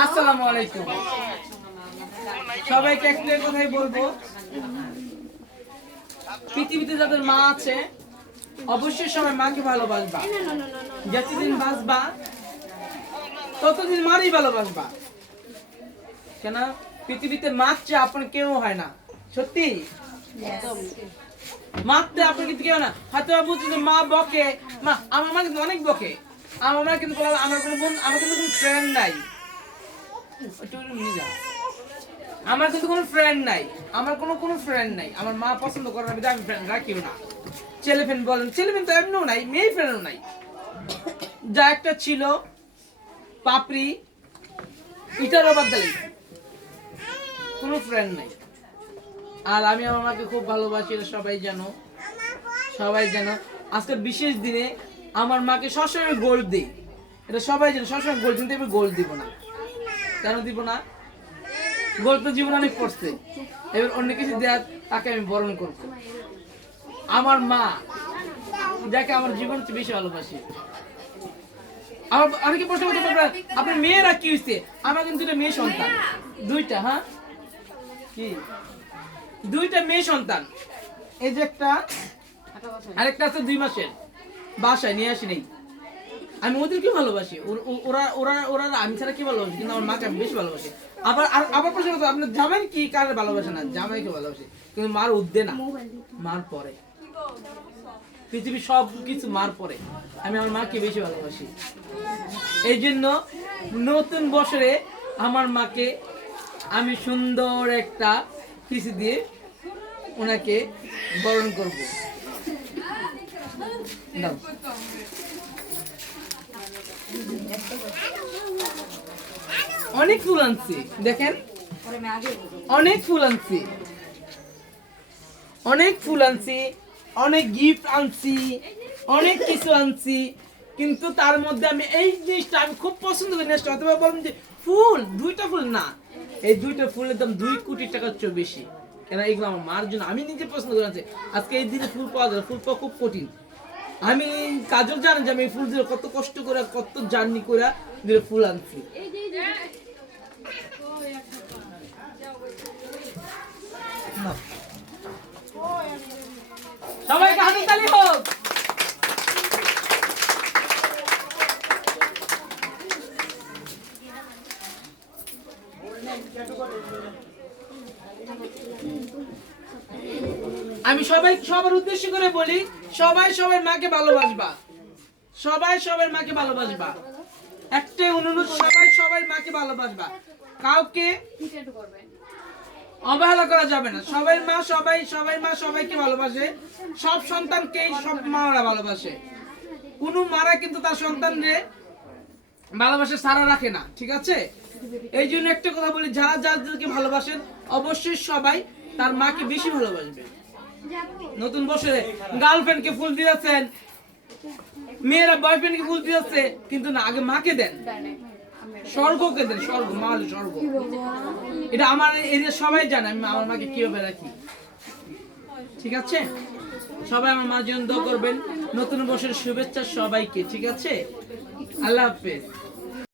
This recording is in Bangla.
আসসালামু আলাইকুম। সবাইকে একটা কথাই বলবো, পৃথিবীতে যাদের মা আছে অবশ্যই সবাই মাকে ভালোবাসবা। যতদিন বাঁচবা ততদিন মারই ভালোবাসবা। কেন পৃথিবীতে মারছে আপন কেউ হয় না, সত্যি মারতে আপন কিন্তু কেউ না। হয়তো বুঝছি যে মা বকে, মা আমার মা কিন্তু অনেক বকে, আমার মা কিন্তু আমার কোনো বোন, আমার কিন্তু কোনো ফ্রেন্ড নাই, আমার কিন্তু কোনো ফ্রেন্ড নাই, আমার কোনো ফ্রেন্ড নাই। আমার মা পছন্দ করে না, আমি ফ্রেন্ড রাখিও না। ছেলে ফ্রেন্ড বলেন, ছেলে ফ্রেন্ড তো এমনিও নাই, মেয়ে ফ্রেন্ডও নাই। যা একটা ছিল পাপড়ি ইটার বাদ দিলে কোনো ফ্রেন্ড নাই। আর আমি আমার মাকে খুব ভালোবাসি, এটা সবাই জানো, সবাই জানো। আজকে বিশেষ দিনে আমার মাকে সবসময় গোল্ড দিই, এটা সবাই জানো। সবসময় গোল্ড দিতে এবার গোল্ড দিব না। কেন দিব না? গোল্ড তো জীবন অনেক পড়ছে, এবার অন্য কিছু দেওয়ার তাকে আমি বরণ করব। আমার মা যাকে আমার জীবন চেয়ে বেশি ভালোবাসি। আমার অনেকে প্রশ্ন করতে পারবেন আপনার মেয়েরা কি হয়েছে? আমার কিন্তু দুইটা মেয়ে সন্তান, দুইটা। হ্যাঁ, কি দুইটা মেয়ে সন্তান। এই যে একটা, আরেকটা আছে 2 মাসের, বাসায় নিয়ে আসি নেই। আমি ওদেরকে ভালোবাসি, ওরা ওরা ওরা আমি ছাড়া কি ভালোবাসি, কিন্তু আমার মাকে আমি বেশি ভালোবাসি। আবার আবার প্রশ্ন করতে আপনার জামাই কি কারে ভালোবাসে না? জামাইকে ভালোবাসে, কিন্তু মার উদ্দে না, মার পরে। পৃথিবী সব কিছু মার পরে, আমি আমার মাকে বেশি ভালোবাসি। এই জন্য নতুন বছরে আমার মাকে আমি সুন্দর একটা কিছু দিয়ে ওনাকে বরণ করব। দাও। অনেক ফুল আনছি, দেখেন অনেক ফুল আনছি, অনেক ফুল আনছি, অনেক গিফট আনছি, অনেক কিছু আনছি, কিন্তু তার মধ্যে আমি এই জিনিসটা আমি খুব পছন্দ করি। অথবা বলেন যে ফুল, 2টা ফুল না, এই 2টা ফুলের দাম 2 কোটি টাকার চেয়ে বেশি। কেন এগুলো আমার মার জন্য, আমি নিজে পছন্দ করে আনছি। আজকে এই দিনে ফুল পাওয়া যায়, ফুল পাওয়া খুব কঠিন। আমি কাজল জানেন যে আমি এই ফুল দিয়ে কত কষ্ট করে, কত জার্নি করে ফুল আনছি। সবাইকে হাতের তালি হোক। আমি সবার উদ্দেশ্য করে বলি, সবাই সবার মাকে ভালোবাসবা, সবাই সবার মাকে ভালোবাসবা। একটাই অনুরোধ, সবাই সবার মাকে ভালোবাসবা, কাউকে অবহেলা করা যাবে না। সবাই মা সবাইকে ভালোবাসে, সব সন্তানকেই সব মারা ভালোবাসে। কোনো মারা কিন্তু তার সন্তানরে ভালোবাসে সারা রাখে না, ঠিক আছে? এই জন্য একটা কথা বলি, যারা যাদেরকে ভালোবাসেন অবশ্যই সবাই তার মাকে বেশি ভালোবাসবে। নতুন বছরে গার্লফ্রেন্ডকে ফুল দিয়েছেন, মেয়েরা বয়ফ্রেন্ডকে ফুল দিয়েছে, কিন্তু না, আগে মাকে দেন, স্বর্গকে দেন, স্বর্গ, মা হলো স্বর্গ। এটা আমার এরিয়া সবাই জানে আমি আমার মাকে কিভাবে রাখি, ঠিক আছে? সবাই আমার মার জন্য দোয়া করবেন। নতুন বছরের শুভেচ্ছা সবাইকে, ঠিক আছে? আল্লাহ হাফেজ।